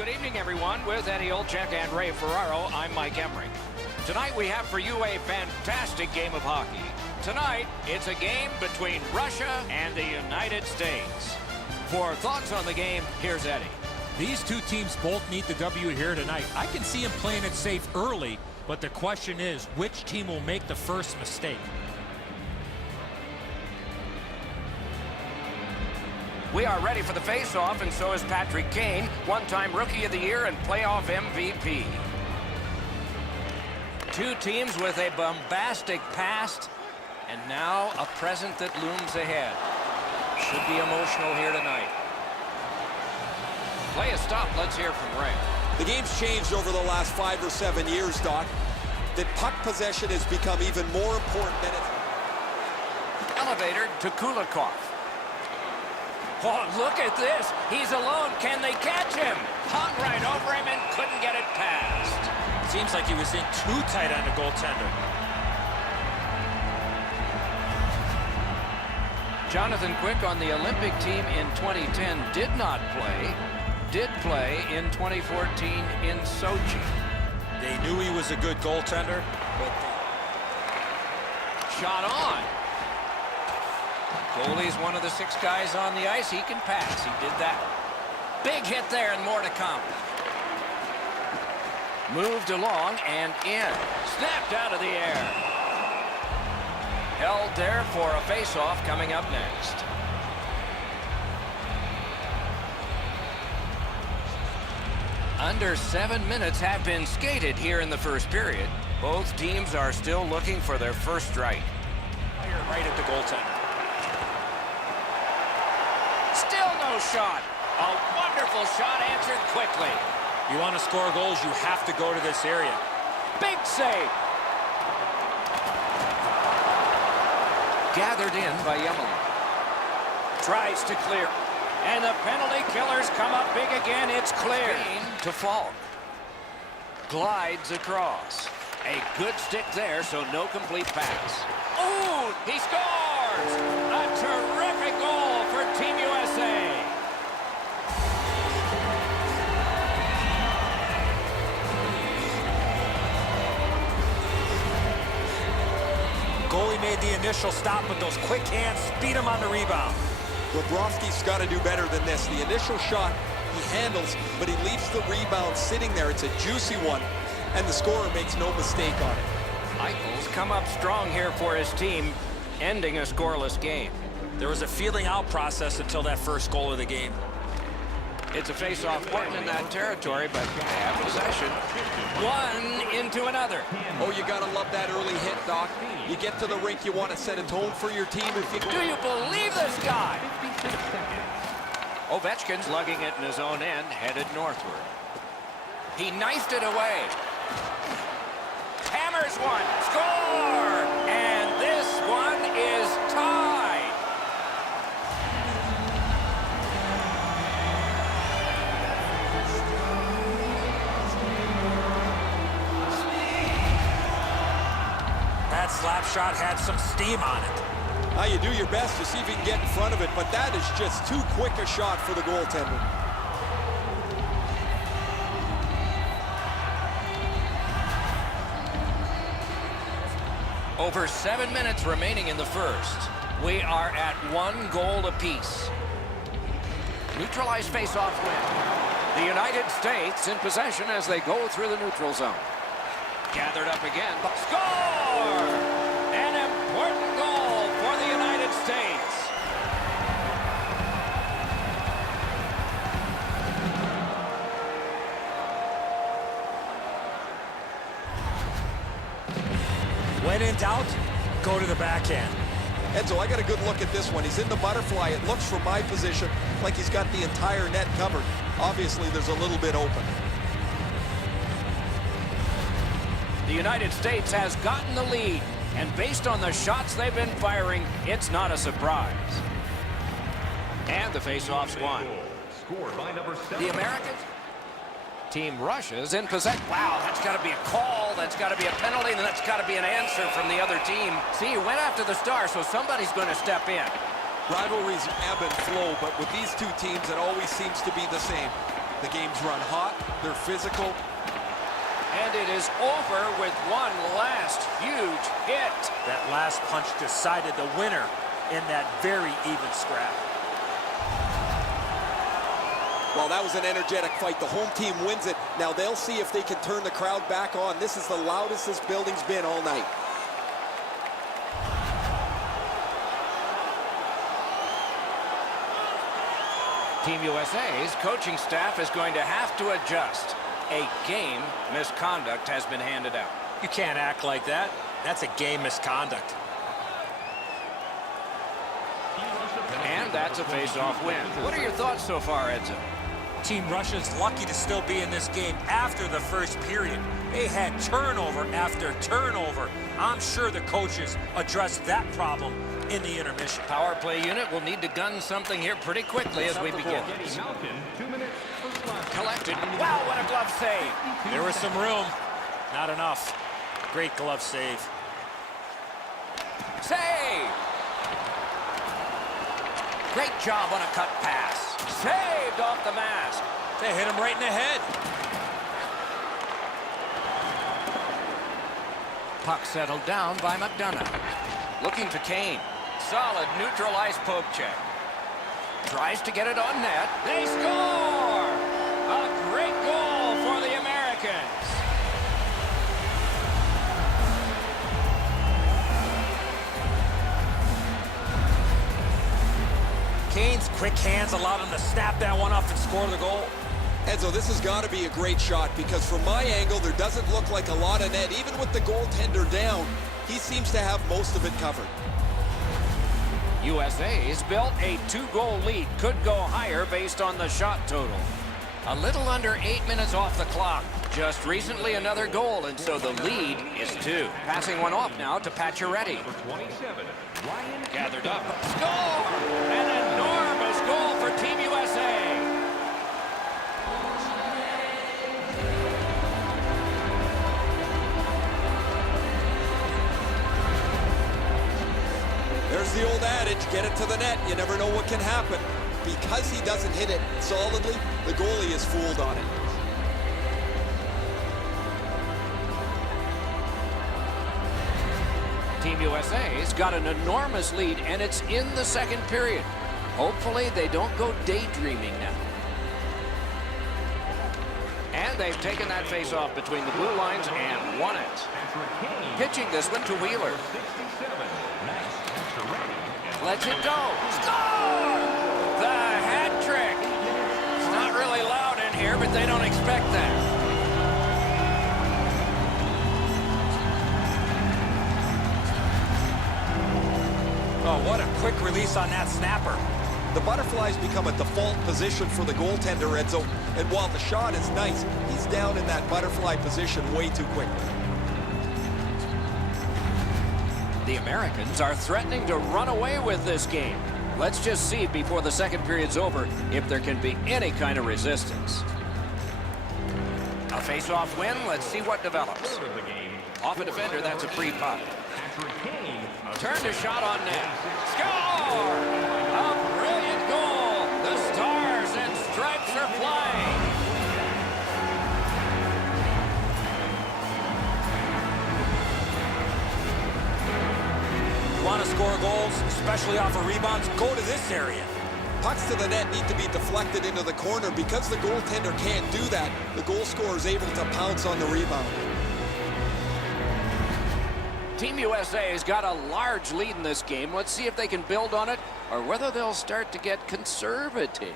good evening, everyone. With Eddie Olczyk and Ray Ferraro, I'm Mike Emery. Tonight, we have for you a fantastic game of hockey. Tonight, it's a game between Russia and the United States. For thoughts on the game, here's Eddie. These two teams both need the W here tonight. I can see them playing it safe early, but the question is, which team will make the first mistake? We are ready for the face-off, and so is Patrick Kane, one-time Rookie of the Year and playoff MVP. Two teams with a bombastic past, and now a present that looms ahead. Should be emotional here tonight. Play a stop. Let's hear from Ray. The game's changed over the last 5 or 7 years, Doc. That puck possession has become even more important than it's... Elevator to Kulikov. Oh, look at this. He's alone. Can they catch him? Hung right over him and couldn't get it past. Seems like he was in too tight on the goaltender. Jonathan Quick on the Olympic team in 2010 did not play. Did play in 2014 in Sochi. They knew he was a good goaltender, but... Shot on. Goalie's one of the 6 guys on the ice. He can pass. He did that. Big hit there and more to come. Moved along and in. Snapped out of the air. Held there for a face-off coming up next. Under 7 minutes have been skated here in the first period. Both teams are still looking for their first strike. Right at the goaltender. Still no shot. A wonderful shot answered quickly. You want to score goals, you have to go to this area. Big save. Gathered in by Yamamoto. Tries to clear. And the penalty killers come up big again. It's clear. To Falk. Glides across. A good stick there, so no complete pass. Ooh, he scores! A terrific goal for Team USA. Goalie made the initial stop, but those quick hands speed him on the rebound. Bobrovsky's got to do better than this. The initial shot he handles, but he leaves the rebound sitting there. It's a juicy one, and the scorer makes no mistake on it. Eichel's come up strong here for his team, ending a scoreless game. There was a feeling out process until that first goal of the game. It's a face-off point in that territory, but they have possession. One into another. Oh, you got to love that early hit, Doc. You get to the rink, you want to set a tone for your team. If you... Do you believe this guy? Ovechkin's lugging it in his own end, headed northward. He knifed it away. Hammers one. Score! And this one is tied. That slap shot had some steam on it. Now you do your best to see if you can get in front of it, but that is just too quick a shot for the goaltender. Over 7 minutes remaining in the first. We are at 1 goal apiece. Neutralized face-off win. The United States in possession as they go through the neutral zone. Gathered up again. Score! An important goal for the United States. When in doubt, go to the backhand. Enzo, I got a good look at this one. He's in the butterfly. It looks from my position like he's got the entire net covered. Obviously, there's a little bit open. The United States has gotten the lead, and based on the shots they've been firing, it's not a surprise. And the face-off's won. The Americans. Team Russia's in possession. Wow, that's got to be a call, that's got to be a penalty, and that's got to be an answer from the other team. See, he went after the star, so somebody's going to step in. Rivalries ebb and flow, but with these two teams, it always seems to be the same. The game's run hot, they're physical. And it is over with one last huge hit. That last punch decided the winner in that very even scrap. Well, that was an energetic fight. The home team wins it. Now they'll see if they can turn the crowd back on. This is the loudest this building's been all night. Team USA's coaching staff is going to have to adjust. A game misconduct has been handed out. You can't act like that. That's a game misconduct. And that's a face-off win. What are your thoughts so far, Edzo? Team Russia's lucky to still be in this game after the first period. They had turnover after turnover. I'm sure the coaches addressed that problem in the intermission. Power play unit will need to gun something here pretty quickly as we begin. Collected. Wow, what a glove save. There was some room. Not enough. Great glove save. Save! Great job on a cut pass. Saved off the mask. They hit him right in the head. Puck settled down by McDonough. Looking to Kane. Solid neutral ice poke check. Tries to get it on net. They score! A great goal for the Americans. Kane's quick hands allowed him to snap that one up and score the goal. Edzo, this has got to be a great shot because from my angle, there doesn't look like a lot of net. Even with the goaltender down, he seems to have most of it covered. USA's built a 2-goal lead. Could go higher based on the shot total. A little under 8 minutes off the clock. Just recently another goal, and so the lead is 2. Passing one off now to Pacioretty. Gathered up. Score! An enormous goal for Team USA. There's the old adage, get it to the net. You never know what can happen. Because he doesn't hit it solidly, the goalie is fooled on it. Team USA's got an enormous lead, and it's in the second period. Hopefully they don't go daydreaming now. And they've taken that face-off between the blue lines and won it. Pitching this one to Wheeler. Lets it go. Score! The hat trick. It's not really loud in here, but they don't expect that. Oh, what a quick release on that snapper. The butterflies become a default position for the goaltender, Edzo. And while the shot is nice, he's down in that butterfly position way too quickly. The Americans are threatening to run away with this game. Let's just see before the second period's over if there can be any kind of resistance. A face-off win. Let's see what develops. Off a defender, that's a free puck. Turned a shot on net. Score! A brilliant goal. The stars and stripes are flying. Want to score goals, especially off of rebounds, go to this area. Pucks to the net need to be deflected into the corner. Because the goaltender can't do that, the goal scorer is able to pounce on the rebound. Team USA's got a large lead in this game. Let's see if they can build on it or whether they'll start to get conservative.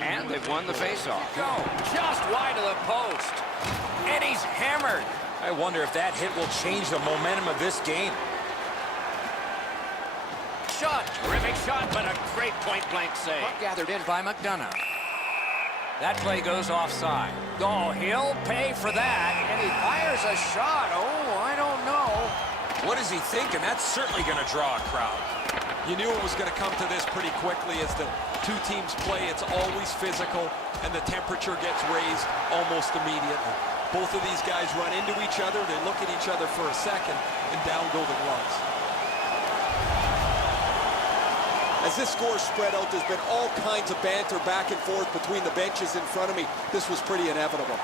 And they've won the faceoff. Go just wide of the post. And he's hammered. I wonder if that hit will change the momentum of this game. Shot. Terrific shot, but a great point-blank save. Puck gathered in by McDonough. That play goes offside. Oh, he'll pay for that, and he fires a shot. Oh, I don't know. What is he thinking? That's certainly going to draw a crowd. You knew it was going to come to this pretty quickly as the two teams play. It's always physical, and the temperature gets raised almost immediately. Both of these guys run into each other. They look at each other for a second, and down go the gloves. As this score spread out, there's been all kinds of banter back and forth between the benches in front of me. This was pretty inevitable.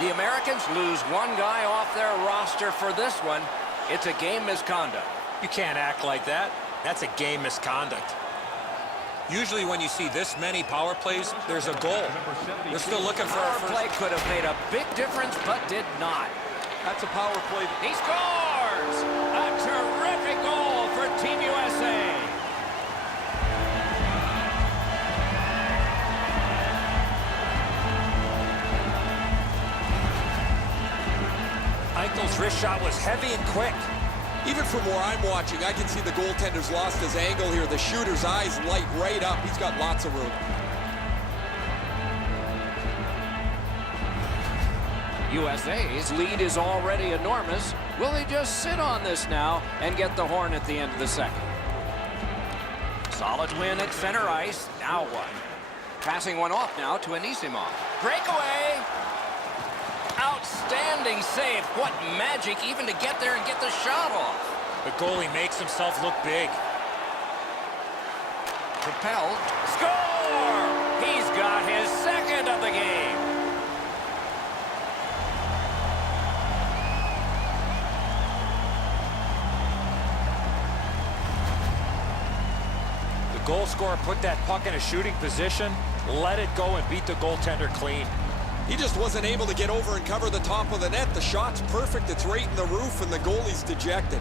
The Americans lose one guy off their roster for this one. It's a game misconduct. You can't act like that. That's a game misconduct. Usually when you see this many power plays, there's a goal. We're still looking for our Power play could have made a big difference, but did not. That's a power play. He scores! A terrific goal for Team USA. Eichel's wrist shot was heavy and quick. Even from where I'm watching, I can see the goaltender's lost his angle here. The shooter's eyes light right up. He's got lots of room. USA's lead is already enormous. Will they just sit on this now and get the horn at the end of the second? Solid win at center ice. Now what? Passing one off now to Anisimov. Breakaway! Outstanding save. What magic even to get there and get the shot off. The goalie makes himself look big. Propelled. Score! He's got his second of the game. The goal scorer put that puck in a shooting position, let it go, and beat the goaltender clean. He just wasn't able to get over and cover the top of the net. The shot's perfect. It's right in the roof, and the goalie's dejected.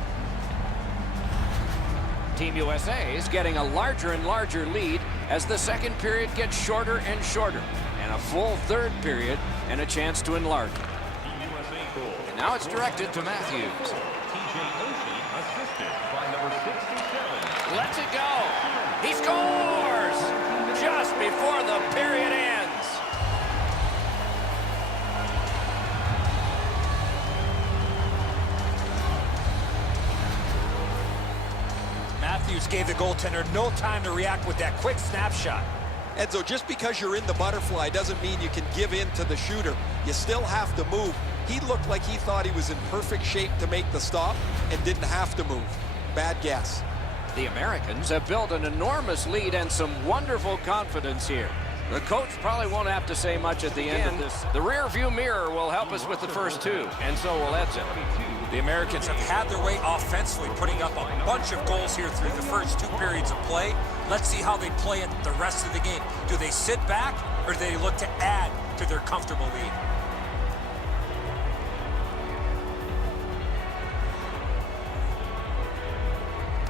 Team USA is getting a larger and larger lead as the second period gets shorter and shorter, and a full third period and a chance to enlarge it. And now it's directed to Matthews. Lets it go. He scores just before the period ends. Matthews gave the goaltender no time to react with that quick snapshot. Enzo, just because you're in the butterfly doesn't mean you can give in to the shooter. You still have to move. He looked like he thought he was in perfect shape to make the stop and didn't have to move. Bad guess. The Americans have built an enormous lead and some wonderful confidence here. The coach probably won't have to say much at the end of this. The rear view mirror will help us with the first two, and so will Edson. The Americans have had their way offensively, putting up a bunch of goals here through the first two periods of play. Let's see how they play it the rest of the game. Do they sit back, or do they look to add to their comfortable lead?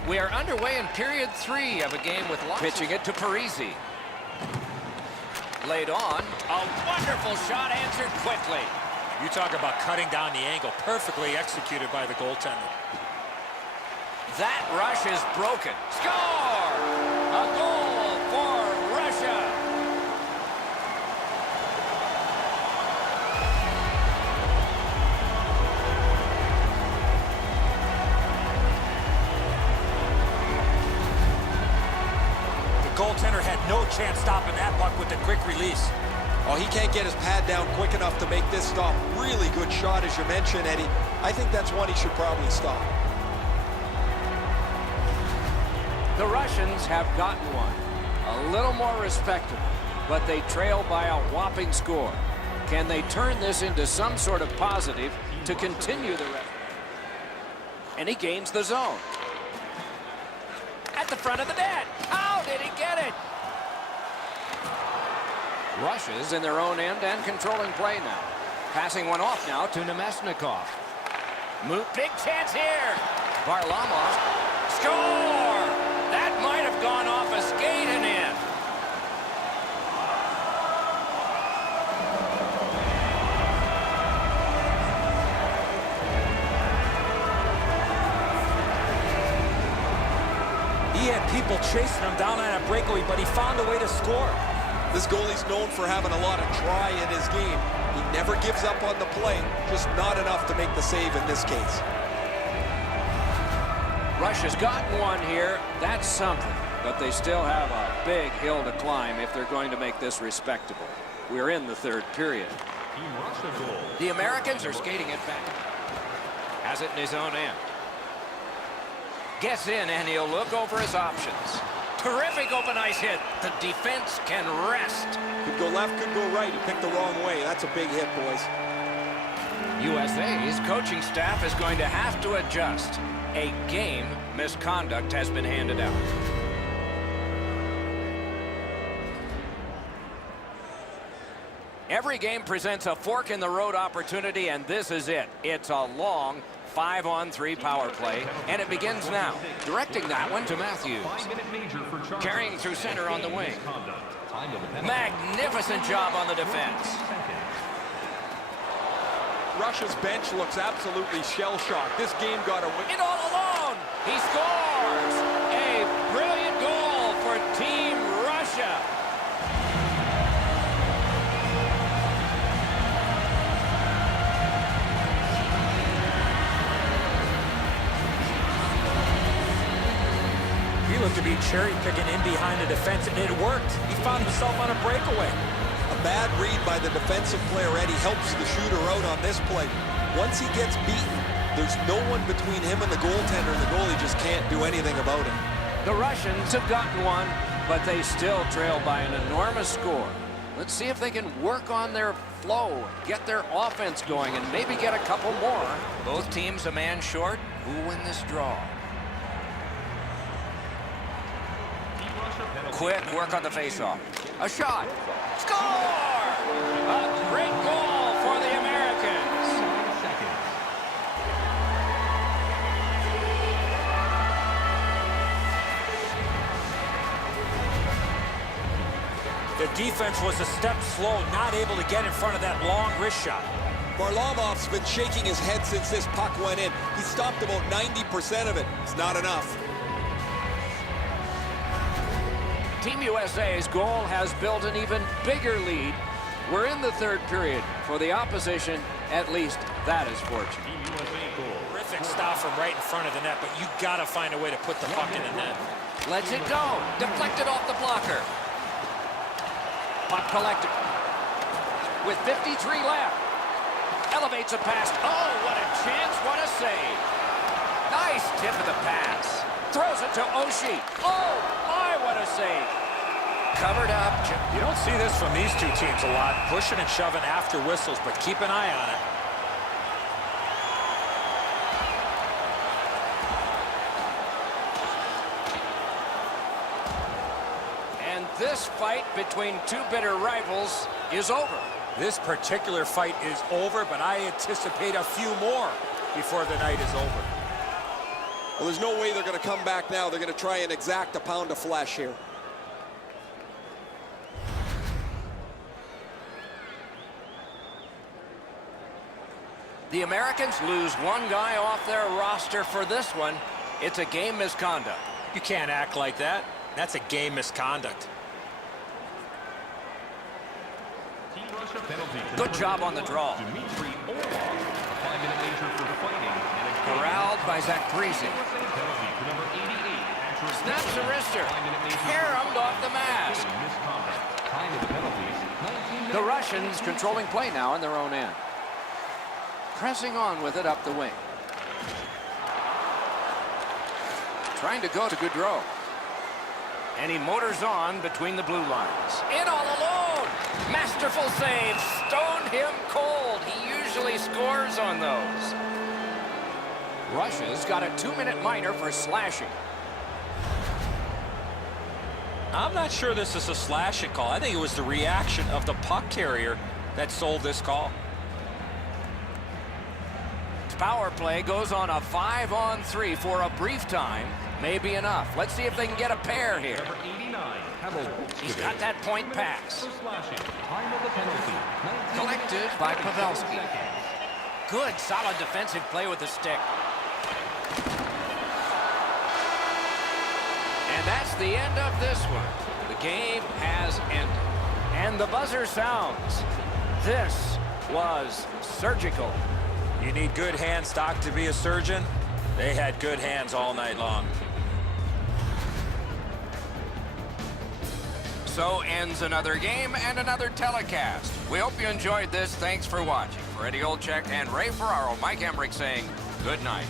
We are underway in period 3 of a game with lots. Pitching it to Parisi. Laid on. A wonderful shot answered quickly. You talk about cutting down the angle. Perfectly executed by the goaltender. That rush is broken. Score! A goal for Russia. The goaltender had no chance stopping that puck with the quick release. Oh, he can't get his pad down quick enough to make this stop. Really good shot, as you mentioned, Eddie. I think that's one he should probably stop. The Russians have gotten one. A little more respectable, but they trail by a whopping score. Can they turn this into some sort of positive to continue the rest? And he gains the zone. At the front of the net. How did he get it? Russia's in their own end and controlling play now. Passing one off now to Nemesnikov. Big chance here. Varlamov. Score! That might have gone off a skate and in. He had people chasing him down on a breakaway, but he found a way to score. This goalie's known for having a lot of try in his game. He never gives up on the play, just not enough to make the save in this case. Russia's gotten one here. That's something. But they still have a big hill to climb if they're going to make this respectable. We're in the third period. The Americans are skating it back. Has it in his own end. Gets in, and he'll look over his options. Terrific open ice hit. The defense can rest. Could go left, could go right. He picked the wrong way. That's a big hit, boys. USA's coaching staff is going to have to adjust. A game misconduct has been handed out. Every game presents a fork-in-the-road opportunity, and this is it. It's a long 5-on-3 power play, and it begins now. Directing that one to Matthews. Carrying through center on the wing. Magnificent job on the defense. Russia's bench looks absolutely shell-shocked. This game got a win. It all alone. He scores. A brilliant goal for Team Russia. He looked to be cherry-picking in behind the defense, and it worked. He found himself on a breakaway. A bad read by the defensive player, Eddie, helps the shooter out on this play. Once he gets beaten, there's no one between him and the goaltender, and the goalie just can't do anything about it. The Russians have gotten one, but they still trail by an enormous score. Let's see if they can work on their flow, get their offense going, and maybe get a couple more. Both teams a man short. Who will win this draw? Quick work on the faceoff. A shot. Score! A great goal for the Americans. The defense was a step slow, not able to get in front of that long wrist shot. Varlamov's been shaking his head since this puck went in. He stopped about 90% of it. It's not enough. Team USA's goal has built an even bigger lead. We're in the third period. For the opposition, at least that is fortunate. Terrific stop from right in front of the net, but you got to find a way to put the puck in the net. Lets it go. Deflected off the blocker. Puck collected. With 53 left. Elevates a pass. Oh, what a chance. What a save. Nice tip of the pass. Throws it to Oshie. Oh, my, what a save. Covered up. You don't see this from these two teams a lot, pushing and shoving after whistles, but keep an eye on it. And this fight between two bitter rivals is over. This particular fight is over, but I anticipate a few more before the night is over. Well, there's no way they're going to come back now. They're going to try and exact a pound of flesh here. The Americans lose one guy off their roster for this one. It's a game misconduct. You can't act like that. That's a game misconduct. Good job on the draw. Corralled by Zach Parise. Snaps a wrister. Caromed off the mask. The Russians controlling play now in their own end. Pressing on with it up the wing. Trying to go to Gaudreau. And he motors on between the blue lines. In all alone. Masterful save. Stoned him cold. He usually scores on those. Russia's got a 2-minute minor for slashing. I'm not sure this is a slashing call. I think it was the reaction of the puck carrier that sold this call. Power play goes on a 5-on-3 for a brief time. May be enough. Let's see if they can get a pair here. He's got that point pass. Collected by Bobrovsky. Good, solid defensive play with the stick. And that's the end of this one. The game has ended. And the buzzer sounds. This was surgical. You need good hands, Doc, to be a surgeon. They had good hands all night long. So ends another game and another telecast. We hope you enjoyed this. Thanks for watching. For Eddie Olczyk and Ray Ferraro, Mike Emmerich saying good night.